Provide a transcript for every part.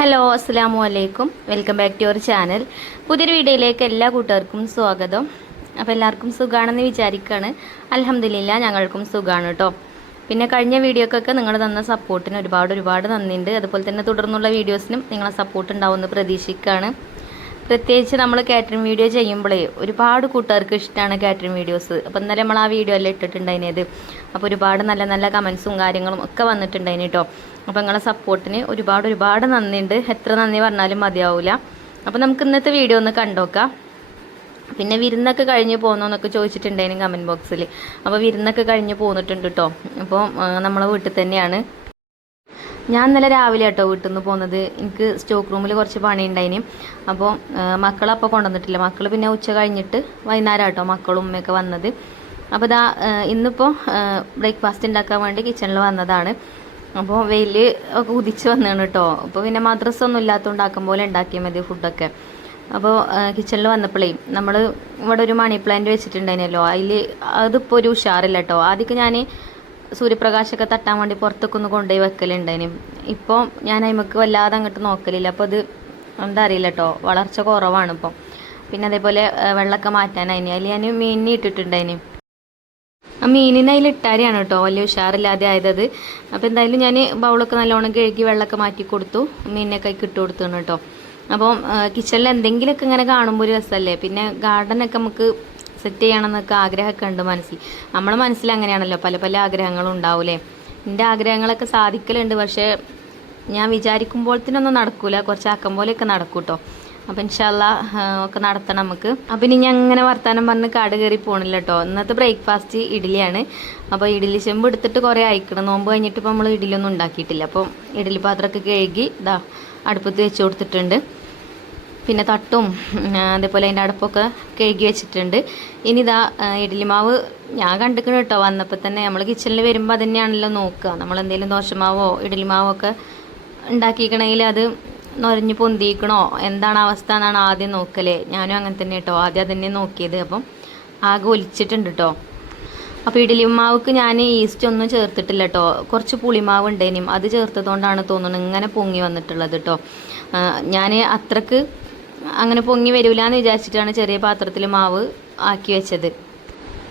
Hello അസ്സലാമു അലൈക്കും. Welcome back to your channel. പുതിയൊരു വീഡിയോയിലേക്ക് എല്ലാ കൂട്ടുകാർക്കും സ്വാഗതം. അപ്പോൾ എല്ലാവർക്കും സുഖമാണെന്ന് വിചാരിക്കുകയാണ്. അൽഹംദുലില്ലാ ഞങ്ങൾക്കും സുഖമാണ് കേട്ടോ. പിന്നെ കഴിഞ്ഞ വീഡിയോക്കൊക്കെ നിങ്ങൾ തന്ന സപ്പോർട്ടിന് ഒരുപാട് നന്ദിയുണ്ട്. അതുപോലെ തന്നെ തുടർന്നുള്ള വീഡിയോസിനും നിങ്ങളെ സപ്പോർട്ട് ഉണ്ടാവുമെന്ന് പ്രതീക്ഷിക്കുകയാണ്. പ്രത്യേകിച്ച് നമ്മൾ കാറ്ററിംഗ് വീഡിയോ ചെയ്യുമ്പോഴേ ഒരുപാട് കൂട്ടുകാർക്ക് ഇഷ്ടമാണ് കാറ്ററിംഗ് വീഡിയോസ്. അപ്പോൾ ഇന്നലെ നമ്മൾ ആ വീഡിയോ എല്ലാം ഇട്ടിട്ടുണ്ടായിരുന്നത്. അപ്പോൾ ഒരുപാട് നല്ല നല്ല കമൻസും കാര്യങ്ങളും ഒക്കെ വന്നിട്ടുണ്ടായിന് കേട്ടോ. അപ്പോൾ നിങ്ങളെ സപ്പോർട്ടിന് ഒരുപാട് നന്ദിയുണ്ട്. എത്ര നന്ദി പറഞ്ഞാലും മതിയാവില്ല. അപ്പോൾ നമുക്ക് ഇന്നത്തെ വീഡിയോ ഒന്ന് കണ്ടോക്കാം. പിന്നെ വിരുന്നൊക്കെ കഴിഞ്ഞ് പോകുന്നോന്നൊക്കെ ചോദിച്ചിട്ടുണ്ടായിരുന്നു കമൻറ്റ് ബോക്സിൽ. അപ്പോൾ വിരുന്നൊക്കെ കഴിഞ്ഞ് പോന്നിട്ടുണ്ട് കേട്ടോ. അപ്പോൾ നമ്മളെ വീട്ടിൽ തന്നെയാണ്. ഞാൻ ഇന്നലെ രാവിലെ കേട്ടോ വീട്ടിൽ നിന്ന് പോകുന്നത്. എനിക്ക് സ്റ്റോക്ക് റൂമിൽ കുറച്ച് പണി ഉണ്ടായിന്. അപ്പോൾ മക്കളപ്പോൾ കൊണ്ടുവന്നിട്ടില്ല. മക്കൾ പിന്നെ ഉച്ച കഴിഞ്ഞിട്ട് വൈകുന്നേരം കേട്ടോ മക്കളും ഉമ്മയൊക്കെ വന്നത്. അപ്പോൾ ഇതാ ഇന്നിപ്പോൾ ബ്രേക്ക്ഫാസ്റ്റ് ഉണ്ടാക്കാൻ വേണ്ടി കിച്ചണിൽ വന്നതാണ്. അപ്പോൾ വെയിൽ ഒക്കെ ഉദിച്ച് വന്നതാണ് കേട്ടോ. അപ്പോൾ പിന്നെ മദ്രസ ഒന്നും ഇല്ലാത്തതുകൊണ്ട് ആക്കും പോലെ ഉണ്ടാക്കിയാൽ മതി ഫുഡൊക്കെ. അപ്പോൾ കിച്ചണിൽ വന്നപ്പോഴേ നമ്മൾ ഇവിടെ ഒരു മണി പ്ലാന്റ് വെച്ചിട്ടുണ്ടായിരുന്നല്ലോ. അതിപ്പോൾ ഒരു ഉഷാറില്ല കേട്ടോ. ആദ്യമൊക്കെ ഞാൻ സൂര്യപ്രകാശമൊക്കെ തട്ടാൻ വേണ്ടി പുറത്തൊക്കെ ഒന്ന് കൊണ്ടുപോയി വെക്കലുണ്ടായിന്. ഇപ്പോൾ ഞാൻ അതിമക്ക് വല്ലാതെ അങ്ങോട്ട് നോക്കലില്ല. അപ്പോൾ അത് എന്താ അറിയില്ല കേട്ടോ, വളർച്ച കുറവാണ് ഇപ്പം. പിന്നെ അതേപോലെ വെള്ളമൊക്കെ മാറ്റാനായിന്. അതിൽ ഞാൻ മീനിനെ ഇട്ടിട്ടുണ്ടായിന്. ആ മീനിനെ അതിൽ ഇട്ടാരെയാണ് കേട്ടോ വലിയ ഉഷാറില്ലാതെ ആയത്. അപ്പോൾ എന്തായാലും ഞാൻ ബൗളൊക്കെ നല്ലോണം കഴുകി വെള്ളമൊക്കെ മാറ്റി കൊടുത്തു. മീനിനൊക്കെ ഇട്ട് കൊടുത്താണ് കേട്ടോ. അപ്പം കിച്ചണിൽ എന്തെങ്കിലുമൊക്കെ ഇങ്ങനെ കാണുമ്പോൾ ഒരു രസമല്ലേ. പിന്നെ ഗാർഡനൊക്കെ നമുക്ക് സെറ്റ് ചെയ്യണമെന്നൊക്കെ ആഗ്രഹമൊക്കെ ഉണ്ട് മനസ്സിൽ. നമ്മളെ മനസ്സിൽ അങ്ങനെയാണല്ലോ, പല ആഗ്രഹങ്ങളും ഉണ്ടാവൂലേ. എൻ്റെ ആഗ്രഹങ്ങളൊക്കെ സാധിക്കലുണ്ട്. പക്ഷേ ഞാൻ വിചാരിക്കുമ്പോഴത്തേനൊന്നും നടക്കൂല. കുറച്ച് ആക്കം പോലെയൊക്കെ നടക്കും കേട്ടോ. അപ്പോൾ ഇൻഷാല്ലാ ഒക്കെ നടത്തണം നമുക്ക്. അപ്പം ഇനി ഞാൻ അങ്ങനെ വർത്താനം പറഞ്ഞ് കാട് കയറി പോകണില്ല കേട്ടോ. ഇന്നത്തെ ബ്രേക്ക്ഫാസ്റ്റ് ഇഡ്ഡലിയാണ്. അപ്പോൾ ഇഡ്ഡലി ചെമ്പ് എടുത്തിട്ട് കുറേ അയക്കണം. നോമ്പ് കഴിഞ്ഞിട്ട് ഇപ്പോൾ നമ്മൾ ഇഡ്ഡലിയൊന്നും ഉണ്ടാക്കിയിട്ടില്ല. അപ്പോൾ ഇഡ്ഡലി പാത്രമൊക്കെ കഴുകി ഇതാ അടുപ്പത്ത് വെച്ച് കൊടുത്തിട്ടുണ്ട്. പിന്നെ തട്ടും അതേപോലെ അതിൻ്റെ അടുപ്പൊക്കെ കഴുകി വെച്ചിട്ടുണ്ട്. ഇനി ഇതാ ഇഡ്ഡലി മാവ് ഞാൻ കണ്ടിക്കണം കേട്ടോ. വന്നപ്പോൾ തന്നെ നമ്മൾ കിച്ചണിൽ വരുമ്പോൾ അത് തന്നെയാണല്ലോ നോക്കുക. നമ്മളെന്തെങ്കിലും ദോശമാവോ ഇഡ്ഡലി മാവോ ഒക്കെ ഉണ്ടാക്കിക്കണമെങ്കിൽ അത് നൊരഞ്ഞ് പൊന്തിക്കണോ എന്താണ് അവസ്ഥ എന്നാണ് ആദ്യം നോക്കലേ. ഞാനും അങ്ങനെ തന്നെ കേട്ടോ. ആദ്യം അതന്നെ നോക്കിയത്. അപ്പം ആകെ ഒലിച്ചിട്ടുണ്ട് കേട്ടോ. അപ്പോൾ ഇഡ്ഡലി മാവുക്ക് ഞാൻ ഈസ്റ്റ് ഒന്നും ചേർത്തിട്ടില്ല കേട്ടോ. കുറച്ച് പുളിമാവ് ഉണ്ടേനും അത് ചേർത്തതുകൊണ്ടാണ് തോന്നുന്നത് ഇങ്ങനെ പൊങ്ങി വന്നിട്ടുള്ളത് കേട്ടോ. ഞാൻ അത്രക്ക് അങ്ങനെ പൊങ്ങി വരില്ല എന്ന് വിചാരിച്ചിട്ടാണ് ചെറിയ പാത്രത്തിൽ മാവ് ആക്കി വെച്ചത്.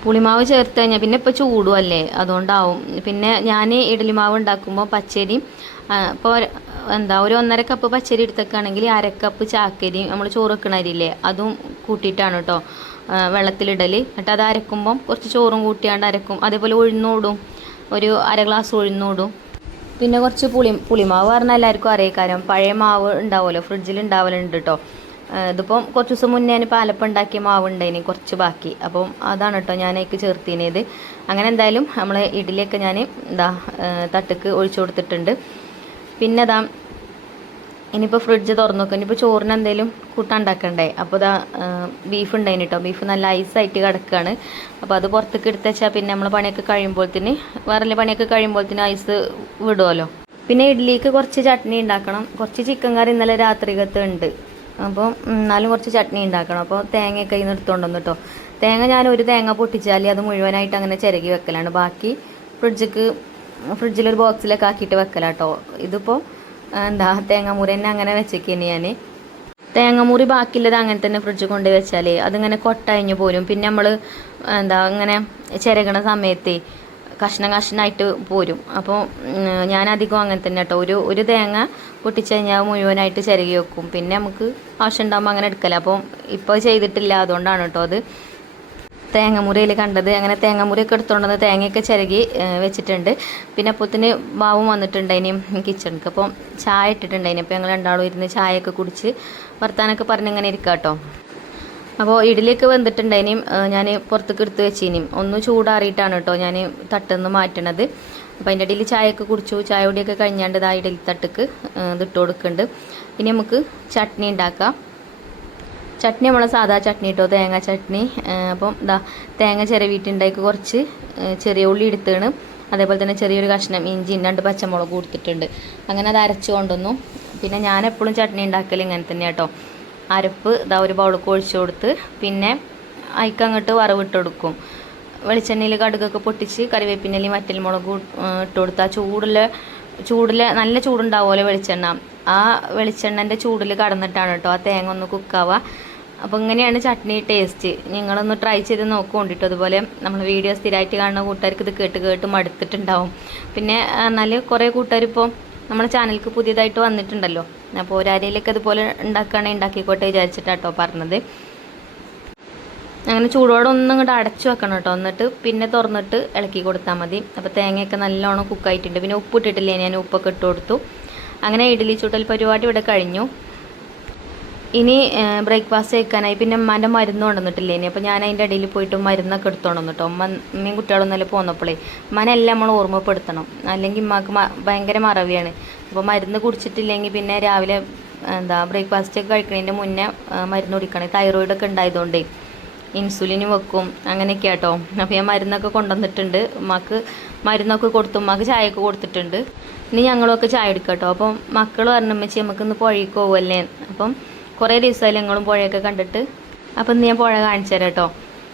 പുളിമാവ് ചേർത്ത് കഴിഞ്ഞാൽ പിന്നെ ഇപ്പോൾ ചൂടുമല്ലേ, അതുകൊണ്ടാവും. പിന്നെ ഞാൻ ഇഡ്ഡലി മാവ് ഉണ്ടാക്കുമ്പോൾ പച്ചരിയും ഇപ്പോൾ ഒരു 1.5 കപ്പ് പച്ചരി എടുത്തേക്കാണെങ്കിൽ 1/2 കപ്പ് ചാക്കരിയും നമ്മൾ ചോറ് വെക്കണ അരിയില്ലേ അതും കൂട്ടിയിട്ടാണ് കേട്ടോ വെള്ളത്തിലിടൽ. എന്നിട്ട് അത് അരക്കുമ്പം കുറച്ച് ചോറും കൂട്ടിയാണ്ട് അരക്കും. അതേപോലെ ഉഴുന്നൂടും, ഒരു 1/2 ഗ്ലാസ് ഉഴുന്നൂടും. പിന്നെ കുറച്ച് പുളിമാവ് പറഞ്ഞാൽ എല്ലാവർക്കും അറിയിക്കാരം. പഴയ മാവ് ഉണ്ടാവുമല്ലോ, ഫ്രിഡ്ജിൽ ഉണ്ടാവലുണ്ട് കേട്ടോ. ഇതിപ്പം കുറച്ച് ദിവസം മുന്നേ ഞാൻ പാലപ്പം ഉണ്ടാക്കിയ മാവ് ഉണ്ടായിന് കുറച്ച് ബാക്കി. അപ്പം അതാണ് കേട്ടോ ഞാൻ അതിലേക്ക് ചേർത്തിനത്. അങ്ങനെ എന്തായാലും നമ്മൾ ഇഡ്ഡലിയൊക്കെ ഞാൻ തട്ടിക്ക് ഒഴിച്ചു കൊടുത്തിട്ടുണ്ട്. പിന്നെ ഇനിയിപ്പോൾ ഫ്രിഡ്ജ് തുറന്നു നോക്കാം. ഇനിയിപ്പോൾ ചോറിന് എന്തെങ്കിലും കൂട്ടാൻ ഉണ്ടാക്കണ്ടേ. അപ്പോൾ ബീഫ് ഉണ്ടായിന് കേട്ടോ. ബീഫ് നല്ല ഐസായിട്ട് കിടക്കുകയാണ്. അപ്പോൾ അത് പുറത്തേക്ക് എടുത്ത് വെച്ചാൽ പിന്നെ നമ്മൾ പണിയൊക്കെ കഴിയുമ്പോഴത്തേന് പണിയൊക്കെ കഴിയുമ്പോഴത്തേന് ഐസ് വിടുമല്ലോ. പിന്നെ ഇഡ്ഡലിക്ക് കുറച്ച് ചട്നി ഉണ്ടാക്കണം. കുറച്ച് ചിക്കൻ കറി ഇന്നലെ രാത്രികത്ത് ഉണ്ട്. അപ്പോൾ എന്നാലും കുറച്ച് ചട്നി ഉണ്ടാക്കണം. അപ്പോൾ തേങ്ങയൊക്കെ ഇന്ന് എടുത്തുകൊണ്ടുവന്നു കേട്ടോ. തേങ്ങ ഞാൻ ഒരു തേങ്ങ പൊട്ടിച്ചാൽ അത് മുഴുവനായിട്ട് അങ്ങനെ ചിരകി വെക്കലാണ്. ബാക്കി ഫ്രിഡ്ജിലൊരു ബോക്സിലൊക്കെ ആക്കിയിട്ട് വെക്കലാണ് കേട്ടോ. ഇതിപ്പോൾ തേങ്ങാമുറി തന്നെ അങ്ങനെ വെച്ചേക്കാണ് ഞാൻ. തേങ്ങാമുറി ബാക്കിയുള്ളത് അങ്ങനെ തന്നെ ഫ്രിഡ്ജ് കൊണ്ട് വെച്ചാൽ അതിങ്ങനെ കൊട്ടയഞ്ഞു പോരും. പിന്നെ നമ്മൾ ഇങ്ങനെ ചിരകണ സമയത്ത് കഷ്ണമായിട്ട് പോരും. അപ്പോൾ ഞാൻ അധികം അങ്ങനെ തന്നെ കേട്ടോ. ഒരു തേങ്ങ പൊട്ടിച്ച് കഴിഞ്ഞാൽ മുഴുവനായിട്ട് ചിരകി വെക്കും. പിന്നെ നമുക്ക് ആവശ്യം ഉണ്ടാകുമ്പോൾ അങ്ങനെ എടുക്കല. അപ്പം ഇപ്പോൾ ചെയ്തിട്ടില്ല, അതുകൊണ്ടാണ് കേട്ടോ അത് തേങ്ങാമുറിയിൽ കണ്ടത്. അങ്ങനെ തേങ്ങാമുറിയൊക്കെ എടുത്തുകൊണ്ടുവന്ന് തേങ്ങയൊക്കെ ചിരകി വെച്ചിട്ടുണ്ട്. പിന്നെ അപ്പോഴത്തേന് ബാവും വന്നിട്ടുണ്ടായിന് കിച്ചണിക്ക്. അപ്പം ചായ ഇട്ടിട്ടുണ്ടായിന്. അപ്പോൾ ഞങ്ങൾ രണ്ടാളും ഇരുന്ന് ചായയൊക്കെ കുടിച്ച് വർത്താനൊക്കെ പറഞ്ഞിങ്ങനെ ഇരിക്കാം കേട്ടോ. അപ്പോൾ ഇഡ്ഡലിയൊക്കെ വെന്തിട്ടുണ്ടായിന്. ഞാൻ പുറത്തേക്ക് എടുത്ത് വെച്ചിനും ഒന്ന് ചൂടാറിയിട്ടാണ് കേട്ടോ ഞാൻ തട്ടിന്ന് മാറ്റണത്. അപ്പോൾ അതിൻ്റെ ഇടയിൽ ചായയൊക്കെ കുടിച്ചു. ചായ പൊടിയൊക്കെ കഴിഞ്ഞാണ്ട് ഇഡ്ഡലി തട്ടിക്ക് ഇതിട്ട് കൊടുക്കുന്നുണ്ട്. ഇനി നമുക്ക് ചട്നി ഉണ്ടാക്കാം. ചട്നി നമ്മളെ സാധാ ചട്നി കേട്ടോ, തേങ്ങ ചട്നി. അപ്പം തേങ്ങ ചിരവിയിട്ടുണ്ടാക്കി കുറച്ച് ചെറിയ ഉള്ളി എടുത്താണ്. അതേപോലെ തന്നെ ചെറിയൊരു കഷ്ണം ഇഞ്ചി 2 പച്ചമുളക് കൊടുത്തിട്ടുണ്ട്. അങ്ങനെ അത് അരച്ചു കൊണ്ടുവന്നു. പിന്നെ ഞാൻ എപ്പോഴും ചട്നി ഉണ്ടാക്കൽ ഇങ്ങനെ തന്നെ കേട്ടോ. അരപ്പ് ഒരു ബൗളൊക്കെ ഒഴിച്ചു കൊടുത്ത് പിന്നെ അയക്കങ്ങോട്ട് വറവിട്ട് കൊടുക്കും. വെളിച്ചെണ്ണയിൽ കടുകൊക്കെ പൊട്ടിച്ച് കറിവേപ്പിനലി വറ്റൽമുളക് ഇട്ട് കൊടുത്ത് ആ ചൂടുള്ള ചൂടിൽ നല്ല ചൂടുണ്ടാവുമല്ലോ വെളിച്ചെണ്ണ, ആ വെളിച്ചെണ്ണൻ്റെ ചൂടിൽ കടന്നിട്ടാണ് കേട്ടോ ആ തേങ്ങ ഒന്ന് കുക്കാവുക. അപ്പോൾ ഇങ്ങനെയാണ് ചട്നി ടേസ്റ്റ്. നിങ്ങളൊന്ന് ട്രൈ ചെയ്ത് നോക്കുകൊണ്ടിട്ടോ. അതുപോലെ നമ്മൾ വീഡിയോ സ്ഥിരമായിട്ട് കാണുന്ന കൂട്ടുകാർക്ക് ഇത് കേട്ട് കേട്ട് മടുത്തിട്ടുണ്ടാവും. പിന്നെ എന്നാൽ കുറേ കൂട്ടുകാരിപ്പോൾ നമ്മുടെ ചാനലിലേക്ക് പുതിയതായിട്ട് വന്നിട്ടുണ്ടല്ലോ. അപ്പോൾ ഒരാരയിലേക്ക് അതുപോലെ ഉണ്ടാക്കുകയാണെങ്കിൽ ഉണ്ടാക്കിക്കോട്ടെ വിചാരിച്ചിട്ടാട്ടോ പറഞ്ഞത്. അങ്ങനെ ചൂടോടെ ഒന്നും ഇങ്ങോട്ട് അടച്ചു വെക്കണം കേട്ടോ. എന്നിട്ട് പിന്നെ തുറന്നിട്ട് ഇളക്കി കൊടുത്താൽ മതി. അപ്പോൾ തേങ്ങയൊക്കെ നല്ലോണം കുക്കായിട്ടുണ്ട്. പിന്നെ ഉപ്പ് ഇട്ടിട്ടില്ലേ, ഞാൻ ഉപ്പൊക്കെ ഇട്ട് കൊടുത്തു. അങ്ങനെ ഇഡ്ഡലി ചുട്ടൽ പരിപാടി ഇവിടെ കഴിഞ്ഞു. ഇനി ബ്രേക്ക്ഫാസ്റ്റ് കഴിക്കാനായി പിന്നെ ഉമ്മാൻ്റെ മരുന്ന് കൊണ്ടുവന്നിട്ടില്ലേ ഇനി. അപ്പോൾ ഞാൻ അതിൻ്റെ ഇടയിൽ പോയിട്ട് മരുന്നൊക്കെ എടുത്തോണം കേട്ടോ. ഉമ്മയും കുട്ടികളൊന്നുമല്ല പോന്നപ്പോഴേ ഉമ്മാനെല്ലാം നമ്മൾ ഓർമ്മപ്പെടുത്തണം, അല്ലെങ്കിൽ ഉമ്മാക്ക് ഭയങ്കര മറവിയാണ്. അപ്പോൾ മരുന്ന് കുടിച്ചിട്ടില്ലെങ്കിൽ പിന്നെ രാവിലെ ബ്രേക്ക്ഫാസ്റ്റ് ഒക്കെ കഴിക്കുന്നതിൻ്റെ മുന്നേ മരുന്ന് കുടിക്കണം. തൈറോയിഡൊക്കെ ഉണ്ടായതുകൊണ്ടേ ഇൻസുലിന് വെക്കും അങ്ങനെയൊക്കെ കേട്ടോ. അപ്പോൾ ഞാൻ മരുന്നൊക്കെ കൊണ്ടുവന്നിട്ടുണ്ട്. ഉമ്മാക്ക് മരുന്നൊക്കെ കൊടുത്തു, ഉമ്മാക്ക് ചായയൊക്കെ കൊടുത്തിട്ടുണ്ട്. ഇനി ഞങ്ങളൊക്കെ ചായ എടുക്കാം കേട്ടോ. അപ്പം മക്കൾ പറഞ്ഞു അമ്മച്ചി നമുക്ക് ഇന്ന് പുഴയ്ക്ക് പോകുമല്ലേ. അപ്പം കുറേ ദിവസമായി ഞങ്ങളും പുഴയൊക്കെ കണ്ടിട്ട്. അപ്പം ഇന്ന് ഞാൻ പുഴ കാണിച്ചു തരാം കേട്ടോ.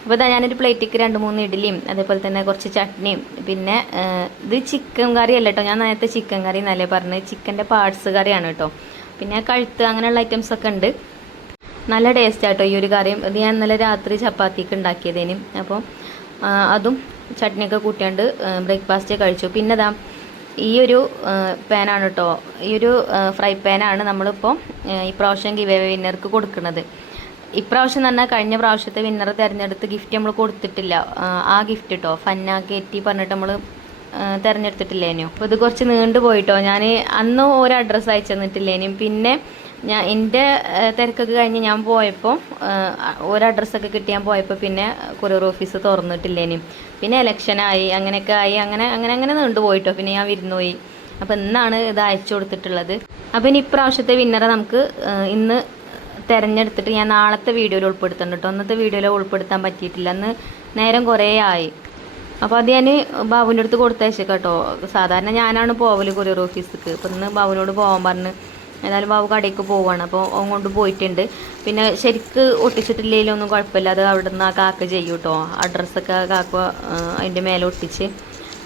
അപ്പോൾ ഇതാ ഞാനൊരു പ്ലേറ്റിക്ക് 2-3 ഇഡ്ഡലിയും അതേപോലെ തന്നെ കുറച്ച് ചട്നിയും പിന്നെ ഇത് ചിക്കൻ കറി അല്ല കേട്ടോ. ഞാൻ നേരത്തെ ചിക്കൻ കറി എന്നല്ലേ പറഞ്ഞത്, ചിക്കൻ്റെ പാർട്സ് കറിയാണ് കേട്ടോ. പിന്നെ കഴുത്ത് അങ്ങനെയുള്ള ഐറ്റംസൊക്കെ ഉണ്ട്. നല്ല ടേസ്റ്റ് ആട്ടോ ഈ ഒരു കറിയും. ഇത് ഞാൻ ഇന്നലെ രാത്രി ചപ്പാത്തിക്ക് ഉണ്ടാക്കിയതേനും. അപ്പോൾ അതും ചട്നിയൊക്കെ കൂട്ടിയാണ്ട് ബ്രേക്ക്ഫാസ്റ്റ് കഴിച്ചു. പിന്നെ ഇതാ ഈ ഒരു പാനാണ് കേട്ടോ, ഈ ഒരു ഫ്രൈ പാനാണ് നമ്മളിപ്പോൾ ഇപ്രാവശ്യം ഗിവ് അവേ വിന്നർക്ക് കൊടുക്കുന്നത്. ഇപ്രാവശ്യം എന്ന് പറഞ്ഞാൽ കഴിഞ്ഞ പ്രാവശ്യത്തെ വിന്നർ തിരഞ്ഞെടുത്ത് ഗിഫ്റ്റ് നമ്മൾ കൊടുത്തിട്ടില്ല. ആ ഗിഫ്റ്റ് കേട്ടോ ഫന്ന കെറ്റി പറഞ്ഞിട്ട് നമ്മൾ തിരഞ്ഞെടുത്തിട്ടില്ലേനു. അപ്പോൾ ഇത് കുറച്ച് നീണ്ടു പോയിട്ടോ. ഞാൻ അന്ന് ഒരു അഡ്രസ്സ് അയച്ചു തന്നിട്ടില്ലേനും. പിന്നെ ഞാൻ എൻ്റെ തിരക്കൊക്കെ കഴിഞ്ഞ് ഞാൻ പോയപ്പോൾ ഒരു അഡ്രസ്സൊക്കെ കിട്ടി ഞാൻ പോയപ്പോൾ പിന്നെ കൊറിയർ ഓഫീസ് തുറന്നിട്ടില്ലേനും. പിന്നെ ഇലക്ഷനായി അങ്ങനെയൊക്കെ ആയി അങ്ങനെ നീണ്ടു പോയിട്ടോ. പിന്നെ ഞാൻ വിരുന്നുപോയി. അപ്പോൾ ഇന്നാണ് ഇത് അയച്ചു കൊടുത്തിട്ടുള്ളത്. അപ്പോൾ ഇനി ഇപ്രാവശ്യത്തെ വിന്നറെ നമുക്ക് ഇന്ന് തിരഞ്ഞെടുത്തിട്ട് ഞാൻ നാളത്തെ വീഡിയോയിൽ ഉൾപ്പെടുത്തുന്നുണ്ട് കേട്ടോ. അന്നത്തെ വീഡിയോയിൽ ഉൾപ്പെടുത്താൻ പറ്റിയിട്ടില്ല, അന്ന് നേരം കുറേ ആയി. അപ്പോൾ അത് ഞാൻ ബാബുവിൻ്റെ അടുത്ത് കൊടുത്തയച്ചേക്കാം കേട്ടോ. സാധാരണ ഞാനാണ് പോവൽ കൊറിയർ ഓഫീസിലേക്ക്. അപ്പോൾ ഇന്ന് ബാബുവിനോട് പോകാൻ പറഞ്ഞ് ഏതായാലും ബാബു കടയ്ക്ക് പോവുകയാണ്. അപ്പോൾ അവൻ കൊണ്ട് പോയിട്ടുണ്ട്. പിന്നെ ശരിക്ക് ഒട്ടിച്ചിട്ടില്ലെങ്കിലൊന്നും കുഴപ്പമില്ല, അത് അവിടെ നിന്ന് ആ കാക്ക ചെയ്യും കേട്ടോ. അഡ്രസ്സൊക്കെ കാക്ക അതിൻ്റെ മേലെ ഒട്ടിച്ച്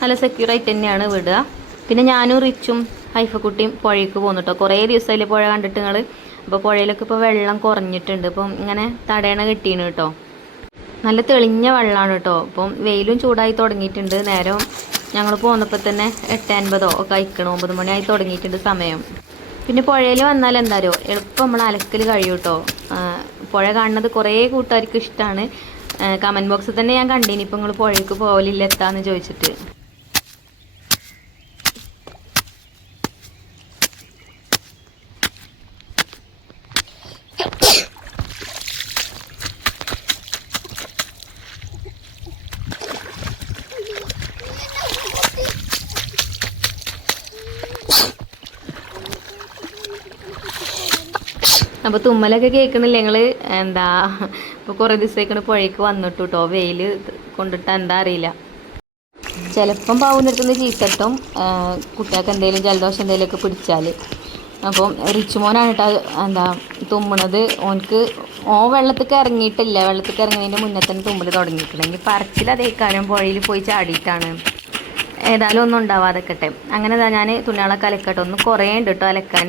നല്ല സെക്യൂറായിട്ട് തന്നെയാണ് വിടുക. പിന്നെ ഞാനും റിച്ചും ഹൈഫക്കുട്ടിയും പുഴയ്ക്ക് പോകുന്നു കേട്ടോ. കുറേ ദിവസമായില്ലേ പുഴ കണ്ടിട്ട് നിങ്ങൾ. അപ്പോൾ പുഴയിലൊക്കെ ഇപ്പോൾ വെള്ളം കുറഞ്ഞിട്ടുണ്ട്. ഇപ്പം ഇങ്ങനെ തടയണ കെട്ടീന് കേട്ടോ. നല്ല തെളിഞ്ഞ വെള്ളമാണ് കേട്ടോ. ഇപ്പം വെയിലും ചൂടായി തുടങ്ങിയിട്ടുണ്ട്. നേരം ഞങ്ങൾ പോന്നപ്പോൾ തന്നെ 8:50 ഒക്കെ അയക്കണം. 9 മണിയായി തുടങ്ങിയിട്ടുണ്ട് സമയം. പിന്നെ പുഴയിൽ വന്നാൽ എന്തായാലും എളുപ്പം നമ്മൾ അലക്കൽ കഴിയും കേട്ടോ. പുഴ കാണുന്നത് കുറേ കൂട്ടുകാർക്ക് ഇഷ്ടമാണ്. കമൻറ്റ് ബോക്സിൽ തന്നെ ഞാൻ കണ്ടീനി ഇപ്പം നിങ്ങൾ പുഴയ്ക്ക് പോകലില്ല എത്താന്ന് ചോദിച്ചിട്ട്. അപ്പോൾ തുമ്മലൊക്കെ കേൾക്കണില്ല നിങ്ങൾ. ഇപ്പോൾ കുറേ ദിവസത്തേക്കാണ് പുഴയ്ക്ക് വന്നിട്ടു കേട്ടോ. വെയിൽ കൊണ്ടിട്ട് എന്താ അറിയില്ല. ചിലപ്പം പാവുന്നിടത്തുനിന്ന് ചീത്തട്ടും കുട്ടികൾക്ക് എന്തെങ്കിലും ജലദോഷം എന്തെങ്കിലുമൊക്കെ പിടിച്ചാൽ. അപ്പം റിച്ചുമോനാണ് കേട്ടോ തുമ്മണത്. വെള്ളത്തേക്ക് ഇറങ്ങിയിട്ടില്ല. വെള്ളത്തേക്ക് ഇറങ്ങുന്നതിൻ്റെ മുന്നേ തന്നെ തുമ്മൽ തുടങ്ങിയിട്ടുണ്ടെങ്കിൽ പറച്ചിൽ അതേക്കാരം പുഴയിൽ പോയി ചാടിയിട്ടാണ്. ഏതായാലും ഒന്നും ഉണ്ടാവാതെക്കട്ടെ. അങ്ങനെ ഞാൻ തുണികളൊക്കെ അലക്കട്ടെ. ഒന്ന് കുറേ ഉണ്ട് കേട്ടോ അലക്കാൻ.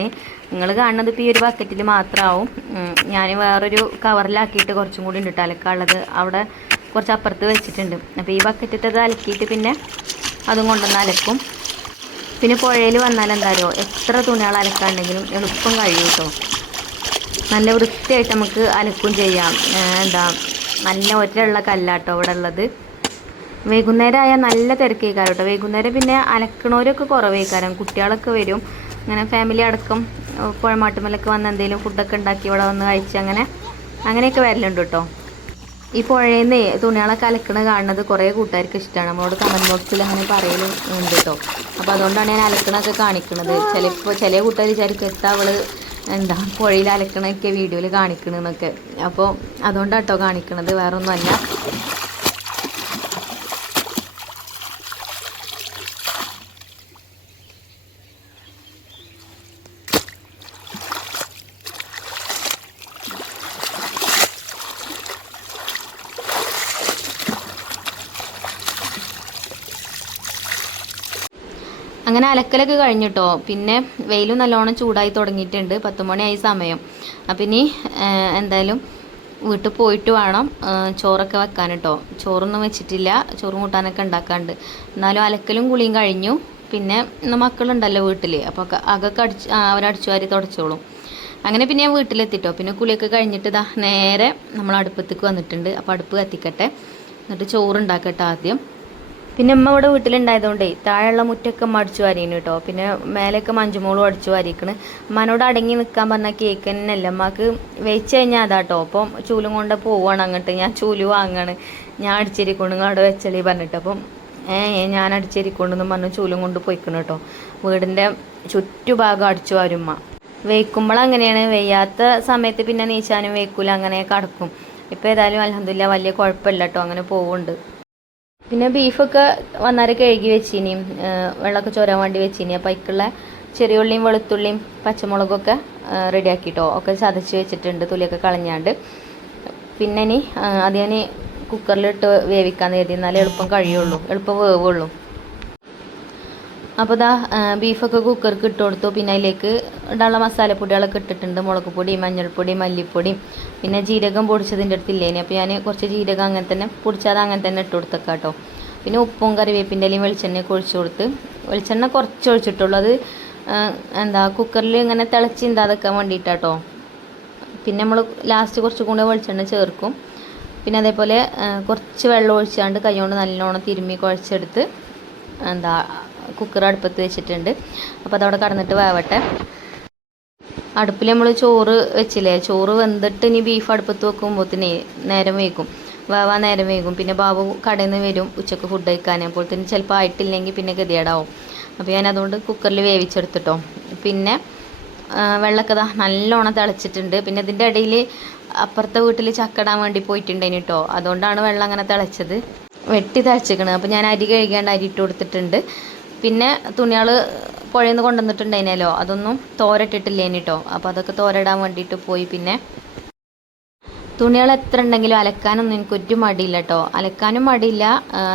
നിങ്ങൾ കാണുന്നത് ഇപ്പോൾ ഈ ഒരു ബക്കറ്റിൽ മാത്രമാവും. ഞാൻ വേറൊരു കവറിലാക്കിയിട്ട് കുറച്ചും കൂടി ഉണ്ട് കേട്ടോ അലക്കാനുള്ളത്. അവിടെ കുറച്ച് അപ്പുറത്ത് വെച്ചിട്ടുണ്ട്. അപ്പോൾ ഈ ബക്കറ്റത്ത് അലക്കിയിട്ട് പിന്നെ അതും കൊണ്ടുവന്ന് അലക്കും. പിന്നെ പുഴയിൽ വന്നാൽ എന്തായാലും എത്ര തുണികൾ അലക്കാണ്ടെങ്കിലും എളുപ്പം കഴിയും കേട്ടോ. നല്ല വൃത്തിയായിട്ട് നമുക്ക് അലക്കും ചെയ്യാം. നല്ല ഒറ്റയുള്ള കല്ലാട്ടോ ഇവിടെ ഉള്ളത്. വൈകുന്നേരം ആയാൽ നല്ല തിരക്കേക്കാരം കേട്ടോ. വൈകുന്നേരം പിന്നെ അലക്കണവരൊക്കെ കുറവേക്കാരം. കുട്ടികളൊക്കെ വരും. അങ്ങനെ ഫാമിലി അടക്കം പുഴമാട്ടുമലൊക്കെ വന്ന് എന്തെങ്കിലും ഫുഡൊക്കെ ഉണ്ടാക്കി ഇവിടെ വന്ന് കഴിച്ച് അങ്ങനെയൊക്കെ വരലുണ്ട് കേട്ടോ. ഈ പുഴയിൽ നിന്ന് തുണികളൊക്കെ അലക്കണ കാണുന്നത് കുറേ കൂട്ടുകാർക്ക് ഇഷ്ടമാണ്. നമ്മളോട് കമൻറ്റ് ബോക്സിൽ അങ്ങനെ പറയലുണ്ട് കേട്ടോ. അപ്പോൾ അതുകൊണ്ടാണ് ഞാൻ അലക്കണൊക്കെ കാണിക്കുന്നത്. ചില കൂട്ടുകാർ വിചാരിക്കും എത്താ അവൾ പുഴയിൽ അലക്കണൊക്കെ വീഡിയോയിൽ കാണിക്കണമെന്നൊക്കെ. അപ്പോൾ അതുകൊണ്ടാണ് കേട്ടോ കാണിക്കണത്, വേറൊന്നുമല്ല. അങ്ങനെ അലക്കലൊക്കെ കഴിഞ്ഞിട്ടോ. പിന്നെ വെയിലും നല്ലോണം ചൂടായി തുടങ്ങിയിട്ടുണ്ട്. 10 മണിയായി സമയം. അപ്പം ഇനി എന്തായാലും വീട്ടിൽ പോയിട്ട് വേണം ചോറൊക്കെ വെക്കാൻ കേട്ടോ. ചോറൊന്നും വെച്ചിട്ടില്ല, ചോറും കൂട്ടാനൊക്കെ ഉണ്ടാക്കാണ്ട്. എന്നാലും അലക്കലും കുളിയും കഴിഞ്ഞു. പിന്നെ ഇന്ന് മക്കളുണ്ടല്ലോ വീട്ടിൽ, അപ്പോൾ അകൊക്കെ അവരടിച്ചു വാരി തുടച്ചോളും. അങ്ങനെ പിന്നെ ഞാൻ വീട്ടിലെത്തിട്ടോ. പിന്നെ കുളിയൊക്കെ കഴിഞ്ഞിട്ട് ഇതാ നേരെ നമ്മൾ അടുപ്പത്തേക്ക് വന്നിട്ടുണ്ട്. അപ്പോൾ അടുപ്പ് കത്തിക്കട്ടെ, എന്നിട്ട് ചോറുണ്ടാക്കട്ടെ ആദ്യം. പിന്നെ അമ്മ ഇവിടെ വീട്ടിലുണ്ടായതുകൊണ്ടേ താഴെയുള്ള മുറ്റൊക്കെ അടിച്ചു വാരിയാണ് കേട്ടോ. പിന്നെ മേലെയൊക്കെ മഞ്ചുമോളും അടിച്ചു വാരിക്കണ്. അമ്മനോട് അടങ്ങി നിൽക്കാൻ പറഞ്ഞാൽ കേക്ക് തന്നെയല്ല. അമ്മക്ക് വെച്ച് കഴിഞ്ഞാൽ അതാട്ടോ. അപ്പം ചൂലും കൊണ്ട് പോവാണ് അങ്ങോട്ട്. ഞാൻ ചൂല് വാങ്ങാണ്, ഞാൻ അടിച്ചേരിക്കൊണ്ട് അവിടെ വെച്ചളി പറഞ്ഞിട്ട്. അപ്പം ഞാൻ അടിച്ചേരിക്കൊണ്ടെന്ന് പറഞ്ഞ് ചൂലും കൊണ്ട് പോയിക്കണം കേട്ടോ. വീടിൻ്റെ ചുറ്റുഭാഗം അടിച്ചു വാരുമ്മ. വെയ്ക്കുമ്പോൾ അങ്ങനെയാണ്, വെയ്യാത്ത സമയത്ത് പിന്നെ നീച്ചാനും വെയ്ക്കൂല, അങ്ങനെ കടക്കും. ഇപ്പം ഏതായാലും അൽഹംദുലില്ലാ വലിയ കുഴപ്പമില്ല കേട്ടോ, അങ്ങനെ പോവുന്നുണ്ട്. പിന്നെ ബീഫൊക്കെ വന്നാരെ കഴുകി വെച്ചിനിയും വെള്ളമൊക്കെ ചോരാൻ വേണ്ടി വെച്ചിനി. അപ്പം അതിക്കുള്ള ചെറിയ ഉള്ളിയും വെളുത്തുള്ളിയും പച്ചമുളകൊക്കെ റെഡിയാക്കിയിട്ടോ, ഒക്കെ ചതച്ച് വെച്ചിട്ടുണ്ട്, തൊലിയൊക്കെ കളഞ്ഞാണ്ട്. പിന്നെ ഇനി അത് ഞാൻ കുക്കറിലിട്ട് വേവിക്കാൻ കരുതി, എന്നാലേ എളുപ്പം കഴിയുള്ളൂ, എളുപ്പം വേവുള്ളൂ. അപ്പോൾ ഇതാ ബീഫൊക്കെ കുക്കർക്ക് ഇട്ട് കൊടുത്തു. പിന്നെ അതിലേക്ക് ഇടാനുള്ള മസാലപ്പൊടികളൊക്കെ ഇട്ടിട്ടുണ്ട്. മുളക് പൊടി, മഞ്ഞൾപ്പൊടി, മല്ലിപ്പൊടി, പിന്നെ ജീരകം പൊടിച്ചതിൻ്റെ അടുത്തില്ലേനി. അപ്പോൾ ഞാൻ കുറച്ച് ജീരകം അങ്ങനെ തന്നെ പൊടിച്ചാതെ അങ്ങനെ തന്നെ ഇട്ട് കൊടുത്തേക്കാം കേട്ടോ. പിന്നെ ഉപ്പും കറിവേപ്പിൻ്റെ ഇലയും വെളിച്ചെണ്ണയൊക്കെ ഒഴിച്ചു കൊടുത്ത്, വെളിച്ചെണ്ണ കുറച്ച് ഒഴിച്ചിട്ടുള്ളൂ. അത് കുക്കറിൽ ഇങ്ങനെ തിളച്ചിണ്ടാതെക്കാൻ വേണ്ടിയിട്ടാട്ടോ. പിന്നെ നമ്മൾ ലാസ്റ്റ് കുറച്ചും കൂടെ വെളിച്ചെണ്ണ ചേർക്കും. പിന്നെ അതേപോലെ കുറച്ച് വെള്ളം ഒഴിച്ചാണ്ട് കൈ കൊണ്ട് നല്ലോണം തിരുമ്മി കുഴച്ചെടുത്ത് കുക്കർ അടുപ്പത്ത് വെച്ചിട്ടുണ്ട്. അപ്പോൾ അതവിടെ കടന്നിട്ട് വേവട്ടെ. അടുപ്പിൽ നമ്മൾ ചോറ് വെച്ചില്ലേ, ചോറ് വെന്തിട്ട് ഇനി ബീഫ് അടുപ്പത്ത് വെക്കുമ്പോഴത്തേന് നേരം വൈകും, വേവാൻ നേരം വൈകും. പിന്നെ ബാബു കടയിൽ നിന്ന് വരും ഉച്ചക്ക് ഫുഡ് കഴിക്കാൻ. അപ്പോഴത്തേന് ചിലപ്പോൾ ആയിട്ടില്ലെങ്കിൽ പിന്നെ ഗതികേടാവും. അപ്പോൾ ഞാൻ അതുകൊണ്ട് കുക്കറിൽ വേവിച്ചെടുത്തിട്ടോ. പിന്നെ വെള്ളമൊക്കെ നല്ലോണം തിളച്ചിട്ടുണ്ട്. പിന്നെ ഇതിൻ്റെ ഇടയിൽ അപ്പുറത്തെ വീട്ടിൽ ചക്കടാൻ വേണ്ടി പോയിട്ടുണ്ടായിന് കേട്ടോ. അതുകൊണ്ടാണ് വെള്ളം അങ്ങനെ തിളച്ചത്, വെട്ടി തിളച്ചിക്കണത്. അപ്പോൾ ഞാൻ അരി കഴുകാണ്ട് അരി ഇട്ട് കൊടുത്തിട്ടുണ്ട്. പിന്നെ തുണികൾ പുഴയിൽ നിന്ന് കൊണ്ടുവന്നിട്ടുണ്ടായിനല്ലോ, അതൊന്നും തോരട്ടിട്ടില്ലേനി കേട്ടോ. അപ്പോൾ അതൊക്കെ തോരയിടാൻ വേണ്ടിയിട്ട് പോയി. പിന്നെ തുണികൾ എത്ര ഉണ്ടെങ്കിലും അലക്കാനൊന്നും എനിക്കൊരു മടിയില്ല കേട്ടോ. അലക്കാനും മടിയില്ല,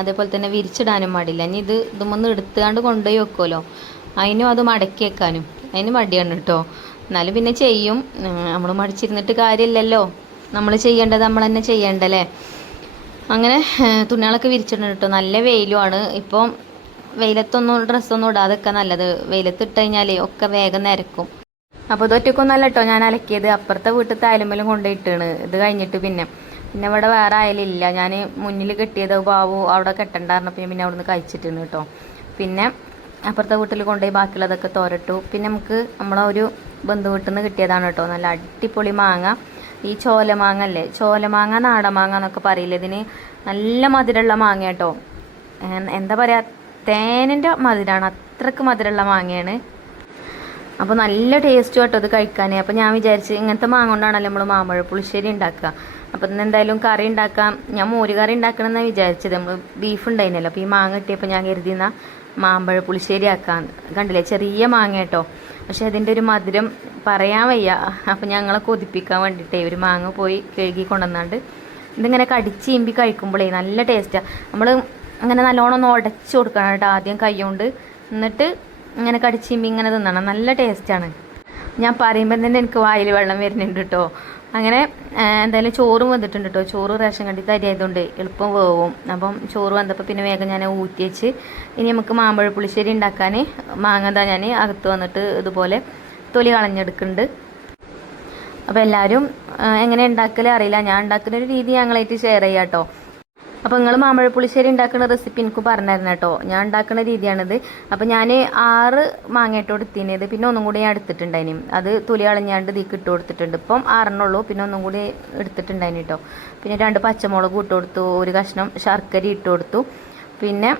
അതേപോലെ തന്നെ വിരിച്ചിടാനും മടിയില്ല. ഇനി ഇതുമൊന്ന് എടുത്തുകൊണ്ട് കൊണ്ടുപോയി വെക്കുമല്ലോ, അതിനും അത് മടക്കി വെക്കാനും അതിന് മടിയാണ് കേട്ടോ. എന്നാലും പിന്നെ ചെയ്യും. നമ്മൾ മടിച്ചിരുന്നിട്ട് കാര്യമില്ലല്ലോ, നമ്മൾ ചെയ്യേണ്ടത് നമ്മൾ തന്നെ ചെയ്യേണ്ടല്ലേ. അങ്ങനെ തുണികളൊക്കെ വിരിച്ചിട്ടുണ്ട് കേട്ടോ. നല്ല വെയിലുമാണ് ഇപ്പം. വെയിലത്തൊന്നും ഡ്രസ്സൊന്നും ഇടാതൊക്കെ നല്ലത്. വെയിലത്തിട്ട് കഴിഞ്ഞാൽ ഒക്കെ വേഗം നരക്കും. അപ്പോൾ ഇതൊറ്റക്കൊന്നല്ല കേട്ടോ ഞാൻ അലക്കിയത്, അപ്പുറത്തെ വീട്ടിലത്തെ അയലുമ്പലും കൊണ്ടുപോയിട്ടാണ്. ഇത് കഴിഞ്ഞിട്ട് പിന്നെ ഇവിടെ വേറെ അയലില്ല. ഞാൻ മുന്നിൽ കെട്ടിയത് ബാബു അവിടെ കെട്ടണ്ടായിരുന്നപ്പോൾ പിന്നെ അവിടെ നിന്ന് കഴിച്ചിട്ടുണ്ട് കേട്ടോ. പിന്നെ അപ്പുറത്തെ വീട്ടിൽ കൊണ്ടുപോയി ബാക്കിയുള്ളതൊക്കെ തോരട്ടു. പിന്നെ നമ്മളൊരു ബന്ധു വീട്ടിൽ നിന്ന് കിട്ടിയതാണ് കേട്ടോ, നല്ല അടിപൊളി മാങ്ങ. ഈ ചോലമാങ്ങ അല്ലേ, ചോലമാങ്ങ നാടമാങ്ങ എന്നൊക്കെ പറയില്ലേ, ഇതിന് നല്ല മധുരമുള്ള മാങ്ങ കേട്ടോ. എന്താ പറയുക, തേനിൻ്റെ മധുരമാണ്, അത്രക്ക് മധുരമുള്ള മാങ്ങയാണ്. അപ്പോൾ നല്ല ടേസ്റ്റ് കേട്ടോ ഇത് കഴിക്കാൻ. അപ്പോൾ ഞാൻ വിചാരിച്ച് ഇങ്ങനത്തെ മാങ്ങ കൊണ്ടാണല്ലോ നമ്മൾ മാമ്പഴ പുളിശ്ശേരി ഉണ്ടാക്കുക. അപ്പോൾ ഇന്ന് എന്തായാലും കറി ഉണ്ടാക്കാം. ഞാൻ മോര് കറി ഉണ്ടാക്കണമെന്നാണ് വിചാരിച്ചത്. നമ്മൾ ബീഫ് ഉണ്ടായിരുന്നല്ലോ, അപ്പോൾ ഈ മാങ്ങ കിട്ടിയപ്പോൾ ഞാൻ കരുതിയെന്ന മാമ്പഴ പുളിശ്ശേരി ആക്കാൻ. കണ്ടില്ലേ, ചെറിയ മാങ്ങ കേട്ടോ, പക്ഷേ അതിൻ്റെ ഒരു മധുരം പറയാൻ വയ്യ. അപ്പോൾ ഞങ്ങളെ കൊതിപ്പിക്കാൻ വേണ്ടിയിട്ടേ ഒരു മാങ്ങ പോയി കഴുകി കൊണ്ടുവന്നാണ്ട് ഇതിങ്ങനെ കടിച്ച് ഇമ്പി കഴിക്കുമ്പോഴേ നല്ല ടേസ്റ്റാണ്. നമ്മൾ അങ്ങനെ നല്ലോണം ഒന്ന് ഉടച്ച് കൊടുക്കണം കേട്ടോ ആദ്യം കൈ കൊണ്ട്, എന്നിട്ട് ഇങ്ങനെ കടിച്ചിമ്പി ഇങ്ങനെ തിന്നണം, നല്ല ടേസ്റ്റാണ്. ഞാൻ പറയുമ്പോൾ തന്നെ എനിക്ക് വായിൽ വെള്ളം വരുന്നുണ്ട് കേട്ടോ. അങ്ങനെ എന്തായാലും ചോറും വന്നിട്ടുണ്ട് കേട്ടോ. ചോറ് റേഷൻ കണ്ടി തരി ആയതുകൊണ്ട് എളുപ്പം വേവും. അപ്പം ചോറ് വന്നപ്പോൾ പിന്നെ വേഗം ഞാൻ ഊറ്റി വെച്ച് ഇനി നമുക്ക് മാമ്പഴ പുളിശ്ശേരി ഉണ്ടാക്കാൻ മാങ്ങ ഞാൻ അകത്ത് വന്നിട്ട് ഇതുപോലെ തൊലി കളഞ്ഞെടുക്കുന്നുണ്ട്. അപ്പോൾ എല്ലാവരും എങ്ങനെ ഉണ്ടാക്കൽ അറിയില്ല, ഞാൻ ഉണ്ടാക്കുന്ന ഒരു രീതി ഞങ്ങളായിട്ട് ഷെയർ ചെയ്യാം കേട്ടോ. അപ്പോൾ നിങ്ങൾ മാമ്പഴ പുളിശ്ശേരി ഉണ്ടാക്കുന്ന റെസിപ്പി എനിക്ക് പറഞ്ഞുതരണം കേട്ടോ. ഞാൻ ഉണ്ടാക്കുന്ന രീതിയാണിത്. അപ്പോൾ ഞാൻ 6 മാങ്ങയിട്ട് കൊടുത്തിനത്, പിന്നെ ഒന്നും കൂടി ഞാൻ എടുത്തിട്ടുണ്ടായിന്. അത് തൊലി കളഞ്ഞാണ്ട് ഇതിക്ക് ഇട്ട് കൊടുത്തിട്ടുണ്ട്. ഇപ്പം 6 പിന്നെ ഒന്നും കൂടി എടുത്തിട്ടുണ്ടായിന് കേട്ടോ. പിന്നെ 2 പച്ചമുളക് ഇട്ട് കൊടുത്തു, ഒരു കഷ്ണം ശർക്കര ഇട്ട് കൊടുത്തു, പിന്നെ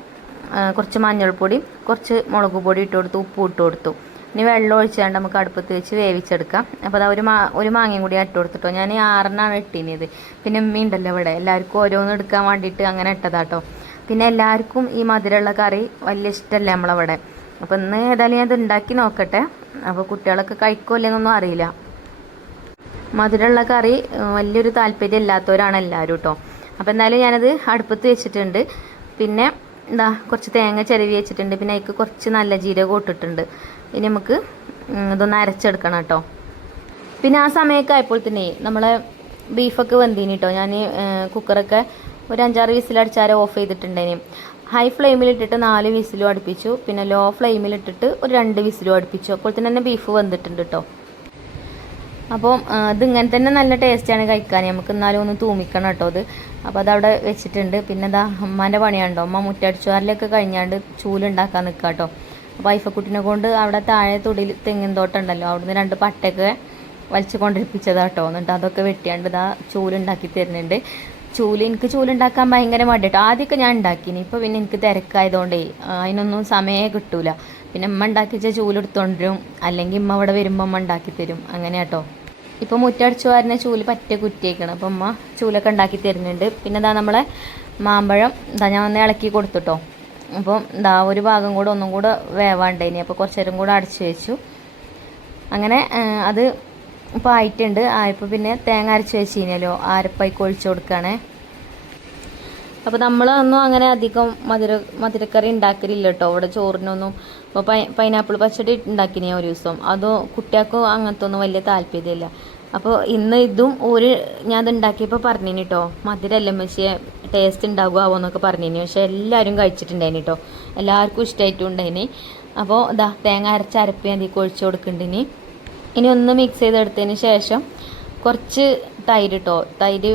കുറച്ച് മഞ്ഞൾപ്പൊടി, കുറച്ച് മുളക് പൊടി ഇട്ട് കൊടുത്തു, ഉപ്പ് ഇട്ട് കൊടുത്തു. ഇനി വെള്ളം ഒഴിച്ചാണ്ട് നമുക്ക് അടുപ്പത്ത് വെച്ച് വേവിച്ചെടുക്കാം. അപ്പോൾ അത് ഒരു മാങ്ങയും കൂടി ഇട്ട് കൊടുത്തിട്ടോ. ഞാൻ 6 ഇട്ടിനത്. പിന്നെ ഉമ്മയുണ്ടല്ലോ ഇവിടെ, എല്ലാവർക്കും ഓരോന്ന് എടുക്കാൻ വേണ്ടിയിട്ട് അങ്ങനെ ഇട്ടതാട്ടോ. പിന്നെ എല്ലാവർക്കും ഈ മധുരമുള്ള കറി വലിയ ഇഷ്ടമല്ല നമ്മളവിടെ. അപ്പോൾ ഇന്ന് ഏതായാലും ഞാൻ ഇത് ഉണ്ടാക്കി നോക്കട്ടെ. അപ്പോൾ കുട്ടികളൊക്കെ കഴിക്കുമോ ഇല്ലെന്നൊന്നും അറിയില്ല. മധുരമുള്ള കറി വലിയൊരു താല്പര്യം ഇല്ലാത്തവരാണ് എല്ലാവരും കേട്ടോ. അപ്പോൾ എന്തായാലും ഞാനത് അടുപ്പത്ത് വെച്ചിട്ടുണ്ട്. പിന്നെ എന്താ കുറച്ച് തേങ്ങ ചിരവി വെച്ചിട്ടുണ്ട്. പിന്നെ അതിലേക്ക് കുറച്ച് നല്ല ജീരകം ഇട്ടിട്ടുണ്ട്. ഇനി നമുക്ക് ഇതൊന്ന് അരച്ചെടുക്കണം കേട്ടോ. പിന്നെ ആ സമയമൊക്കെ ആയപ്പോൾ തന്നെ നമ്മളെ ബീഫൊക്കെ വെന്തീനി കേട്ടോ. ഞാൻ കുക്കറൊക്കെ ഒരു 5-6 വിസിലടിച്ചാരെ ഓഫ് ചെയ്തിട്ടുണ്ടേനി. ഹൈ ഫ്ലെയിമിലിട്ടിട്ട് 4 വിസിലും അടുപ്പിച്ചു. പിന്നെ ലോ ഫ്ലെയിമിലിട്ടിട്ട് ഒരു 2 വിസിലും അടുപ്പിച്ചു. അപ്പോൾ തന്നെ ബീഫ് വെന്തിട്ടുണ്ട് കേട്ടോ. അപ്പോൾ ഇതിങ്ങനെ തന്നെ നല്ല ടേസ്റ്റാണ് കഴിക്കാൻ. നമുക്ക് എന്നാലും ഒന്ന് തൂമിക്കണം കേട്ടോ ഇത്. അപ്പോൾ അതവിടെ വെച്ചിട്ടുണ്ട്. പിന്നെ എന്താ അമ്മാൻ്റെ പണിയാണ്ടോ, അമ്മ മുറ്റടിച്ചുവാരിലൊക്കെ കഴിഞ്ഞാണ്ട് ചൂലുണ്ടാക്കാൻ നിൽക്കുക കേട്ടോ. അപ്പോൾ ഐഫക്കുട്ടിനെ കൊണ്ട് അവിടെ താഴെ തൊടിയിൽ തെങ്ങിൻ തോട്ടം ഉണ്ടല്ലോ, അവിടുന്ന് 2 പട്ടയൊക്കെ വലിച്ചു കൊണ്ടിരിപ്പിച്ചതാട്ടോ. എന്നിട്ട് അതൊക്കെ വെട്ടിയാണ്ട് ഇതാ ചൂലുണ്ടാക്കി തരുന്നുണ്ട്. എനിക്ക് ചൂലുണ്ടാക്കാൻ ഭയങ്കര മടിയാട്ടോ. ആദ്യമൊക്കെ ഞാൻ ഉണ്ടാക്കിനി. ഇപ്പോൾ പിന്നെ എനിക്ക് തിരക്കായതുകൊണ്ടേ അതിനൊന്നും സമയമേ കിട്ടൂല. പിന്നെ ഉമ്മ ഉണ്ടാക്കിച്ച ചൂലെടുത്തോണ്ടുവരും, അല്ലെങ്കിൽ ഉമ്മ അവിടെ വരുമ്പോൾ അമ്മ ഉണ്ടാക്കി തരും. അങ്ങനെ കേട്ടോ. ഇപ്പോൾ മുറ്റടിച്ചു വരുന്ന ചൂല് പറ്റ കുറ്റിയേക്കണം. അപ്പോൾ ഉമ്മ ചൂലൊക്കെ ഉണ്ടാക്കി തരുന്നുണ്ട്. പിന്നെ ഇതാ നമ്മളെ മാമ്പഴം ഇതാ ഞാൻ ഒന്ന് ഇളക്കി കൊടുത്തുട്ടോ. അപ്പം ഇതാ ഒരു ഭാഗം കൂടെ ഒന്നും കൂടെ വേവാണ്ടേനി. അപ്പോൾ കുറച്ച് നേരം കൂടെ അടച്ചു വെച്ചു. അങ്ങനെ അത് ഇപ്പോൾ ആയിട്ടുണ്ട്. ആയപ്പോൾ പിന്നെ തേങ്ങ അരച്ച് വെച്ച് കഴിഞ്ഞാലോ അരപ്പായിക്ക് ഒഴിച്ചു കൊടുക്കുകയാണേ. അപ്പോൾ നമ്മളൊന്നും അങ്ങനെ അധികം മധുരക്കറി ഉണ്ടാക്കലില്ല കേട്ടോ ഇവിടെ ചോറിനൊന്നും. ഇപ്പോൾ പൈനാപ്പിൾ പച്ചടി ഉണ്ടാക്കിനി ഒരു ദിവസം. അതോ കുട്ടികൾക്കും അങ്ങനത്തെ ഒന്നും വലിയ താല്പര്യമില്ല. അപ്പോൾ ഇന്ന് ഇതും ഞാൻ അത് ഉണ്ടാക്കിയപ്പോൾ പറഞ്ഞിനി കേട്ടോ, മധുരമല്ല പക്ഷേ ടേസ്റ്റ് ഉണ്ടാകുമോ എന്നൊക്കെ പറഞ്ഞിനി. പക്ഷേ എല്ലാവരും കഴിച്ചിട്ടുണ്ടായിനി കേട്ടോ, എല്ലാവർക്കും ഇഷ്ടമായിട്ടും ഉണ്ടായിനി. അപ്പോൾ ഇതാ തേങ്ങ അരച്ച് അരപ്പ് ഞാൻ ഇതിലേക്ക് ഒഴിച്ചു കൊടുക്കുന്നുണ്ടിനി. ഇനി ഒന്ന് മിക്സ് ചെയ്തെടുത്തതിന് ശേഷം കുറച്ച് തൈര് കേട്ടോ. തൈര്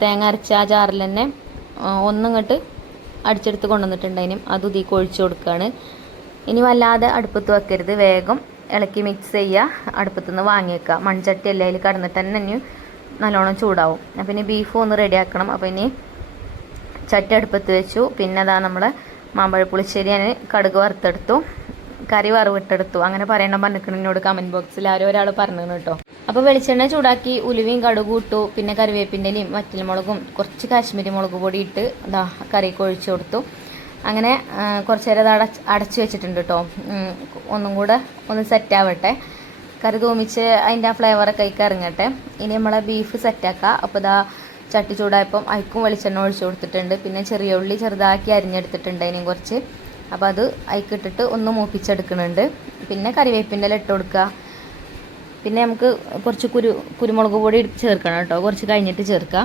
തേങ്ങ അരച്ച ആ ജാറിൽ തന്നെ ഒന്നിങ്ങോട്ട് അടിച്ചെടുത്ത് കൊണ്ടുവന്നിട്ടുണ്ടായിനും. അതും ഇതിലേക്ക് ഒഴിച്ചു കൊടുക്കുകയാണ്. ഇനി വല്ലാതെ അടുപ്പത്ത് വെക്കരുത്, വേഗം ഇളക്കി മിക്സ് ചെയ്യുക. അടുപ്പത്തു നിന്ന് വാങ്ങിയേക്കുക. മൺചട്ടി അല്ല അതിൽ കടന്നിട്ട് തന്നെ ഇനി നല്ലോണം ചൂടാവും. അപ്പം ഇനി ബീഫ് ഒന്ന് റെഡിയാക്കണം. അപ്പോൾ ഇനി ചട്ടി അടുപ്പത്ത് വെച്ചു. പിന്നെ അതാ നമ്മൾ മാമ്പഴ പുളിശ്ശേരി ഞാൻ കടുക് വറുത്തെടുത്തു, കറി വറവിട്ടെടുത്തു. അങ്ങനെ പറയണം പറഞ്ഞിരിക്കണം എന്നോട് കമൻറ്റ് ബോക്സിൽ ആരോ ഒരാൾ പറഞ്ഞു കേട്ടോ. അപ്പോൾ വെളിച്ചെണ്ണ ചൂടാക്കി ഉലുവയും കടുകും ഇട്ടു. പിന്നെ കറിവേപ്പിൻ്റെയും വറ്റൽമുളകും കുറച്ച് കാശ്മീരി മുളക് പൊടി ഇട്ട് ഇതാ കറിക്ക് ഒഴിച്ചു കൊടുത്തു. അങ്ങനെ കുറച്ച് നേരം അത് അടച്ചു വെച്ചിട്ടുണ്ട് കേട്ടോ. ഒന്നും കൂടെ ഒന്ന് സെറ്റാവട്ടെ, കറി തൂമിച്ച് അതിൻ്റെ ആ ഫ്ലേവറൊക്കെ അതിലേക്ക് ഇറങ്ങട്ടെ. ഇനി നമ്മളെ ബീഫ് സെറ്റാക്കാം. അപ്പോൾ ഇതാ ചട്ടി ചൂടായപ്പം അതിക്കും വെളിച്ചെണ്ണ ഒഴിച്ചു കൊടുത്തിട്ടുണ്ട്. പിന്നെ ചെറിയ ഉള്ളി ചെറുതാക്കി അരിഞ്ഞെടുത്തിട്ടുണ്ട് അതിനും കുറച്ച്. അപ്പോൾ അത് അതിക്കിട്ടിട്ട് ഒന്ന് മൂപ്പിച്ചെടുക്കുന്നുണ്ട്. പിന്നെ കരിവേപ്പിൻ്റെ ഇല ഇട്ട് കൊടുക്കുക. പിന്നെ നമുക്ക് കുറച്ച് കുരുമുളക് പൊടി ചേർക്കണം കേട്ടോ, കുറച്ച് കഴിഞ്ഞിട്ട് ചേർക്കുക.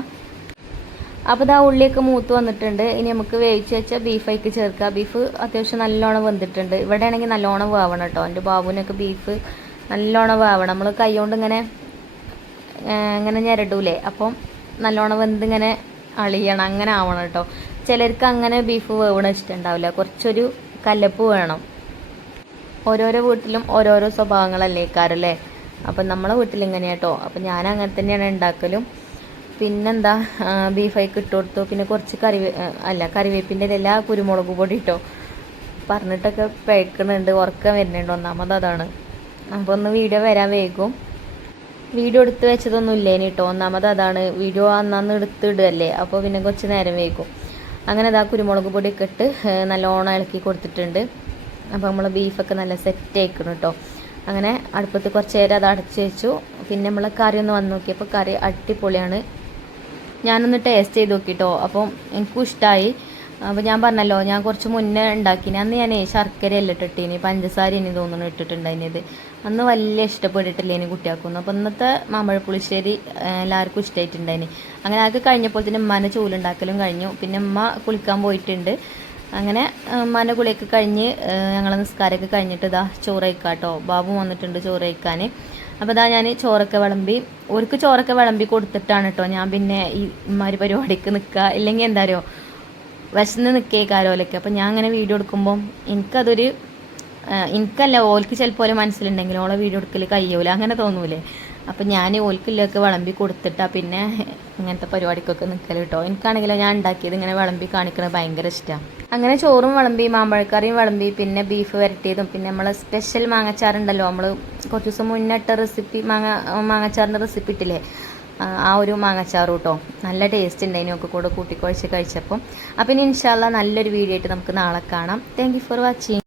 അപ്പോൾ ഇതാ ഉള്ളിയൊക്കെ മൂത്ത് വന്നിട്ടുണ്ട്. ഇനി നമുക്ക് വേവിച്ച് വെച്ച ബീഫ് അതിലേക്ക് ചേർക്കുക. ബീഫ് അത്യാവശ്യം നല്ലോണം വെന്തിട്ടുണ്ട്. ഇവിടെ ആണെങ്കിൽ നല്ലോണം വേവണം കേട്ടോ. എൻ്റെ ബാബുവിനൊക്കെ ബീഫ് നല്ലോണം വേവണം. നമ്മൾ കൈ കൊണ്ട് ഇങ്ങനെ ഞെരടൂലേ, അപ്പം നല്ലോണം വെന്ത് ഇങ്ങനെ അളിയണം, അങ്ങനെ ആവണം കേട്ടോ. ചിലർക്ക് അങ്ങനെ ബീഫ് വേവണ ഇഷ്ടമുണ്ടാവില്ല, കുറച്ചൊരു കല്ലപ്പ് വേണം. ഓരോരോ വീട്ടിലും ഓരോരോ സ്വഭാവങ്ങളല്ലേ കാരല്ലേ. അപ്പം നമ്മളെ വീട്ടിൽ ഇങ്ങനെ കേട്ടോ. അപ്പം ഞാൻ അങ്ങനെ തന്നെയാണ് ഉണ്ടാക്കലും. പിന്നെന്താ ബീഫായിക്ക് ഇട്ട് കൊടുത്തു. പിന്നെ കുറച്ച് കറിവേപ്പിൻ്റെ ഇല, കുരുമുളക് പൊടി ഇട്ടോ. പറഞ്ഞിട്ടൊക്കെ പേക്കുന്നുണ്ട്, ഉറക്കം വരുന്നുണ്ട്. ഒന്നാമത് അതാണ്. അപ്പോൾ ഒന്ന് വീഡിയോ വരാൻ വൈകും. വീഡിയോ എടുത്ത് വെച്ചതൊന്നും ഇല്ലേനി കേട്ടോ. ഒന്നാമത് അതാണ്, വീഡിയോ അന്നന്ന് എടുത്തിടുകയല്ലേ, അപ്പോൾ പിന്നെ കുറച്ച് നേരം വൈകും. അങ്ങനെ അതാ കുരുമുളക് പൊടിയൊക്കെ ഇട്ട് നല്ലോണം ഇളക്കി കൊടുത്തിട്ടുണ്ട്. അപ്പോൾ നമ്മൾ ബീഫൊക്കെ നല്ല സെറ്റ് ആയിക്കണം കേട്ടോ. അങ്ങനെ അടുപ്പത്ത് കുറച്ച് നേരം അത് അടച്ച് വെച്ചു. പിന്നെ നമ്മൾ കറി ഒന്ന് വന്ന് നോക്കിയപ്പോൾ കറി അടിപൊളിയാണ്. ഞാനൊന്ന് ടേസ്റ്റ് ചെയ്ത് നോക്കിട്ടോ. അപ്പം എനിക്കും ഇഷ്ടമായി. അപ്പോൾ ഞാൻ പറഞ്ഞല്ലോ, ഞാൻ കുറച്ച് മുന്നേ ഉണ്ടാക്കിനി. അന്ന് ഞാൻ ശർക്കരയല്ല ഇട്ടിട്ടീനി, പഞ്ചസാര ഇനി തോന്നുന്നു ഇട്ടിട്ടുണ്ടായിനിത്. അന്ന് വലിയ ഇഷ്ടപ്പെട്ടിട്ടില്ലേനി കുട്ടികൾക്കൊന്നും. അപ്പോൾ ഇന്നത്തെ മാമ്പഴ പുളിശ്ശേരി എല്ലാവർക്കും ഇഷ്ടമായിട്ടുണ്ടായിനി. അങ്ങനെ അതൊക്കെ കഴിഞ്ഞപ്പോൾ തന്നെ ഉമ്മാൻ്റെ ചൂലുണ്ടാക്കലും കഴിഞ്ഞു. പിന്നെ ഉമ്മ കുളിക്കാൻ പോയിട്ടുണ്ട്. അങ്ങനെ ഉമ്മാൻ്റെ കുളിയൊക്കെ കഴിഞ്ഞ് ഞങ്ങൾ നിസ്കാരമൊക്കെ കഴിഞ്ഞിട്ട് ഇതാ ചോറ് കഴിക്കാം കേട്ടോ. ബാബു വന്നിട്ടുണ്ട് ചോറ് കഴിക്കാൻ. അപ്പോൾ ഇതാ ഞാൻ ചോറൊക്കെ വിളമ്പി, അവർക്ക് ചോറൊക്കെ വിളമ്പി കൊടുത്തിട്ടാണ് കേട്ടോ ഞാൻ പിന്നെ ഈ ഇമ്മാരി പരിപാടിക്ക് നിൽക്കുക. ഇല്ലെങ്കിൽ എന്താ അറിയോ, വിശന്ന് നിൽക്കേ കാരോലൊക്കെ. അപ്പം ഞാൻ അങ്ങനെ വീഡിയോ എടുക്കുമ്പം എനിക്കല്ല ഓൾക്ക് ചിലപ്പോൾ മനസ്സിലുണ്ടെങ്കിൽ ഓളെ വീഡിയോ എടുക്കൽ കഴിയൂല, അങ്ങനെ തോന്നൂലേ. അപ്പം ഞാൻ ഓൽക്കില്ലൊക്കെ വിളമ്പി കൊടുത്തിട്ടാണ് പിന്നെ ഇങ്ങനത്തെ പരിപാടിക്കൊക്കെ നിൽക്കൽ കേട്ടോ. എനിക്കാണെങ്കിലോ ഞാൻ ഉണ്ടാക്കിയത് ഇങ്ങനെ വിളമ്പി കാണിക്കുന്നത് ഭയങ്കര ഇഷ്ടമാണ്. അങ്ങനെ ചോറും വിളമ്പി, മാമ്പഴക്കറിയും വിളമ്പി, പിന്നെ ബീഫ് വരട്ടിയതും, പിന്നെ നമ്മളെ സ്പെഷ്യൽ മാങ്ങച്ചാറുണ്ടല്ലോ, നമ്മൾ കുറച്ച് ദിവസം മുന്നിട്ട റെസിപ്പി മാങ്ങച്ചാറിൻ്റെ റെസിപ്പി ഇട്ടില്ലേ, ആ ഒരു മാങ്ങച്ചാറും കേട്ടോ. നല്ല ടേസ്റ്റ് ഉണ്ടായിനും ഒക്കെ കൂടെ കൂട്ടിക്കുഴച്ച് കഴിച്ചപ്പം. അപ്പം ഇനി ഇൻഷാ അല്ലാഹ് നല്ലൊരു വീഡിയോ ആയിട്ട് നമുക്ക് നാളെ കാണാം. Thank you for watching.